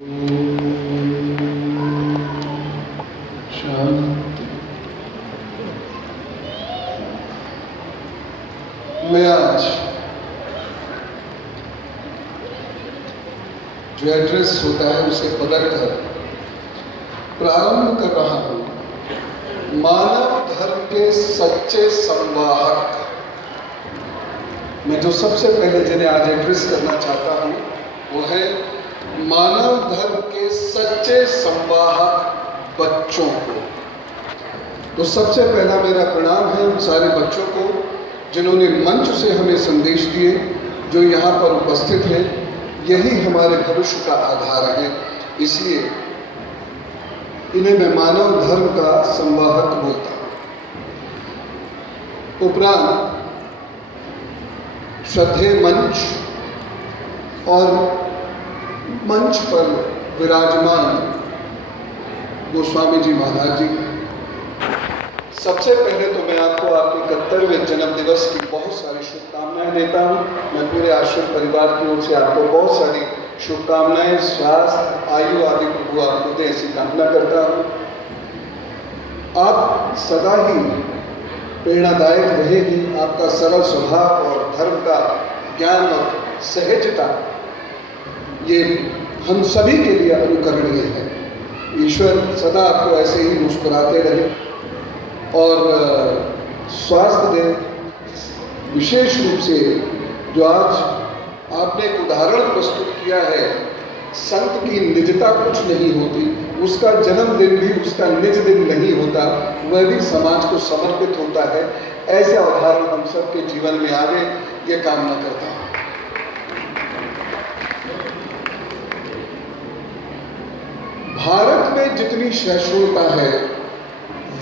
मैं आज जो एड्रेस होता है उसे बदलकर प्रारंभ कर रहा हूं, मानव धर्म के सच्चे संवाहक। मैं जो सबसे पहले जिन्हें आज एड्रेस करना चाहता हूं वो है मानव धर्म के सच्चे संवाहक बच्चों को। तो सबसे पहला मेरा प्रणाम है उन सारे बच्चों को जिन्होंने मंच से हमें संदेश दिए, जो यहाँ पर उपस्थित हैं। यही हमारे भविष्य का आधार है, इसलिए इन्हें मैं मानव धर्म का संवाहक बोलता हूँ। उपरांत श्रद्धेय मंच और मंच पर विराजमान गोस्वामी जी महाराज जी, सबसे पहले तो मैं आपको आपके 71वें जन्म दिवस की बहुत सारी शुभकामनाएं देता हूं। मैं पूरे आश्रम परिवार की ओर से आपको बहुत सारी शुभकामनाएं, स्वास्थ्य, आयु आदि प्रभु आपको दे, ऐसी कामना करता हूं। आप सदा ही प्रेरणादायक रहेगी। आपका सरल स्वभाव और धर्म का ज्ञान और सहजता ये हम सभी के लिए अनुकरणीय है। ईश्वर सदा आपको ऐसे ही मुस्कुराते रहे और स्वास्थ्य दे। विशेष रूप से जो आज आपने एक उदाहरण प्रस्तुत किया है, संत की निजता कुछ नहीं होती, उसका जन्मदिन भी उसका निज दिन नहीं होता, वह भी समाज को समर्पित होता है। ऐसा उदाहरण हम सबके जीवन में आवे, ये कामना करता हूँ। भारत में जितनी सहिष्णुता है,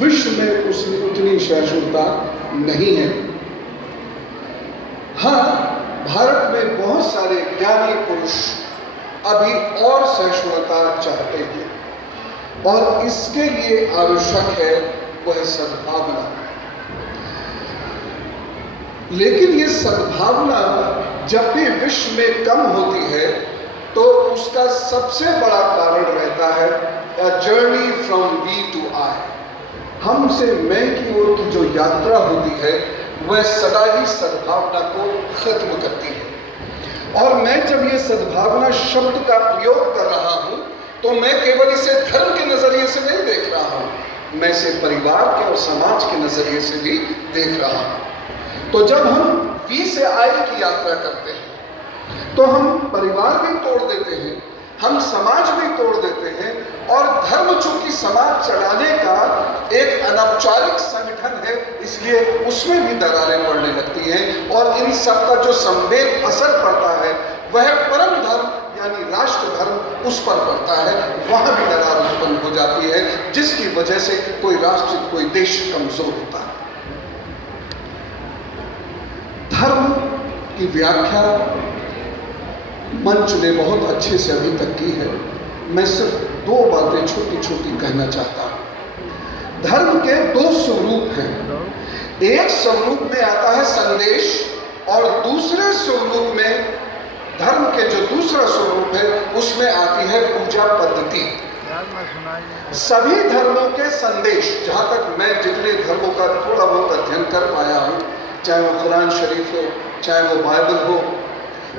विश्व में उतनी सहिष्णुता नहीं है। हाँ, भारत में बहुत सारे ज्ञानी पुरुष अभी और सहिष्णुता चाहते हैं और इसके लिए आवश्यक है वह सद्भावना। लेकिन ये सद्भावना जब भी विश्व में कम होती है तो उसका सबसे बड़ा कारण रहता है a journey from we to I। हमसे मैं की ओर की जो यात्रा होती है वह सदा ही सद्भावना को खत्म करती है। और मैं जब ये सद्भावना शब्द का प्रयोग कर रहा हूं तो मैं केवल इसे धर्म के नजरिए से नहीं देख रहा हूं, मैं इसे परिवार के और समाज के नजरिए से भी देख रहा हूं। तो जब हम वी से आई की यात्रा करते हैं तो हम परिवार भी तोड़ देते हैं, हम समाज भी तोड़ देते हैं, और धर्म चूंकि समाज चलाने का एक अनौपचारिक संगठन है, इसलिए उसमें भी दरारें पड़ने लगती हैं और इन सब का जो संवेद असर पड़ता है वह परम धर्म यानी राष्ट्र धर्म उस पर पड़ता है। वहां भी दरार उत्पन्न हो जाती है, जिसकी वजह से कोई राष्ट्र, कोई देश कमजोर होता है। धर्म की व्याख्या मंच ने बहुत अच्छे से अभी तक की है। मैं सिर्फ दो बातें छोटी छोटी कहना चाहता हूं। धर्म के दो स्वरूप हैं। एक स्वरूप में आता है संदेश और दूसरे स्वरूप में, धर्म के जो दूसरा स्वरूप है उसमें आती है पूजा पद्धति। सभी धर्मों के संदेश, जहां तक मैं जितने धर्मों का थोड़ा बहुत अध्ययन कर पाया हूं, चाहे वो कुरान शरीफ हो, चाहे वो बाइबल हो,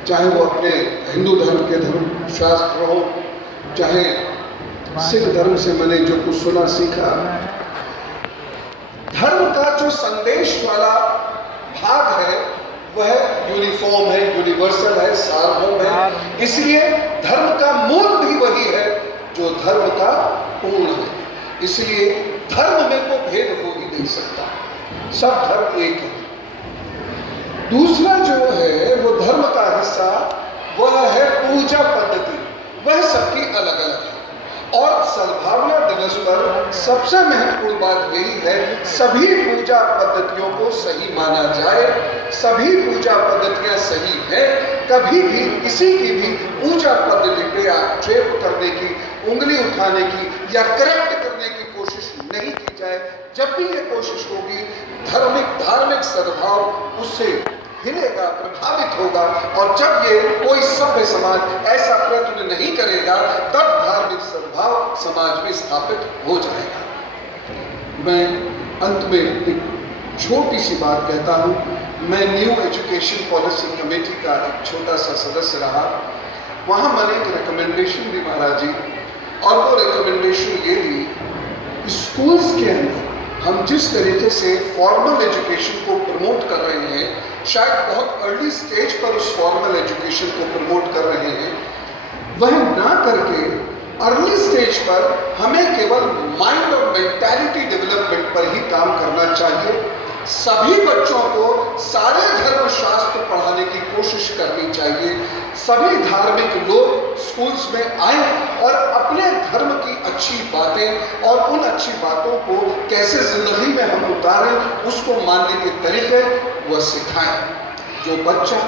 चाहे वो अपने हिंदू धर्म के धर्म शास्त्र हो, चाहे सिख धर्म से मैंने जो कुछ सुना सीखा, धर्म का जो संदेश वाला भाग है वह यूनिफॉर्म है, यूनिवर्सल है, सार्वभौम है। इसलिए धर्म का मूल भी वही है जो धर्म का पूर्ण है। इसलिए धर्म में तो भेद हो ही नहीं सकता, सब धर्म एक है। दूसरा जो है वो धर्म का हिस्सा, वह है पूजा पद्धति, वह सबकी अलग अलग है। और सद्भावना दिवस पर सबसे महत्वपूर्ण बात यही है, सभी पूजा पद्धतियों को सही माना जाए। सभी पूजा पद्धतियां सही है, कभी भी किसी की भी पूजा पद्धति पे आक्षेप करने की, उंगली उठाने की या करेक्ट करने की कोशिश नहीं की जाए। जब भी ये कोशिश होगी, धार्मिक सद्भाव उससे हिलेगा, प्रभावित होगा। और जब ये कोई सभ्य समाज ऐसा प्रयत्न नहीं करेगा, तब समाज में स्थापित हो जाएगा। मैं अंत में एक छोटी सी बात कहता हूँ। मैं न्यू एजुकेशन पॉलिसी कमेटी का एक छोटा सा सदस्य रहा। वहाँ मैंने एक रिकमेंडेशन दी महाराज जी, और वो रिकमेंडेशन ये दी, स्कूल्स के अंदर हम जिस तरीके से फॉर्मल एजुकेशन को प्रमोट कर रहे हैं, शायद बहुत अर्ली स्टेज पर उस फॉर्मल एजुकेशन को प्रमोट कर रहे हैं, वह ना करके अर्ली स्टेज पर हमें केवल माइंड और मेंटालिटी डेवलपमेंट पर ही काम करना चाहिए। सभी बच्चों को सारे धर्म शास्त्र पढ़ाने की कोशिश करनी चाहिए। सभी धार्मिक लोग स्कूल्स में आए और अपने धर्म की अच्छी बातें और उन अच्छी बातों को कैसे जिंदगी में हम उतारें, उसको मानने के तरीके वह सिखाएं। जो बच्चा,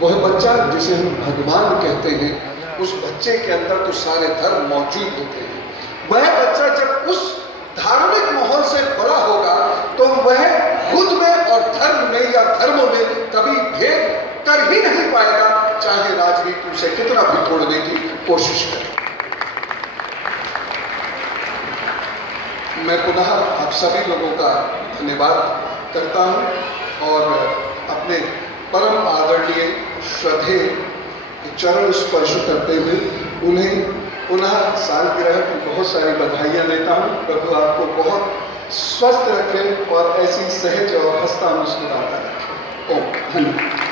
वह बच्चा जिसे हम भगवान कहते हैं, उस बच्चे के अंदर तो सारे धर्म मौजूद होते हैं। वह बच्चा जब उस धार्मिक माहौल से बड़ा होगा तो वह खुद में और धर्म में या धर्मों में कभी भेद कर ही नहीं पाएगा, चाहे राजनीति उसे कितना भी तोड़ने की कोशिश करे। मैं पुनः आप सभी लोगों का धन्यवाद करता हूं और अपने परम आदरणीय श्रद्धेय चरण स्पर्श करते हुए उन्हें पुनः सालगिरह की बहुत सारी बधाइयाँ देता हूँ। प्रभु आपको बहुत स्वस्थ रखे और ऐसी सहज और हंसता मुस्कुराता रखे। ओम धन्यवाद।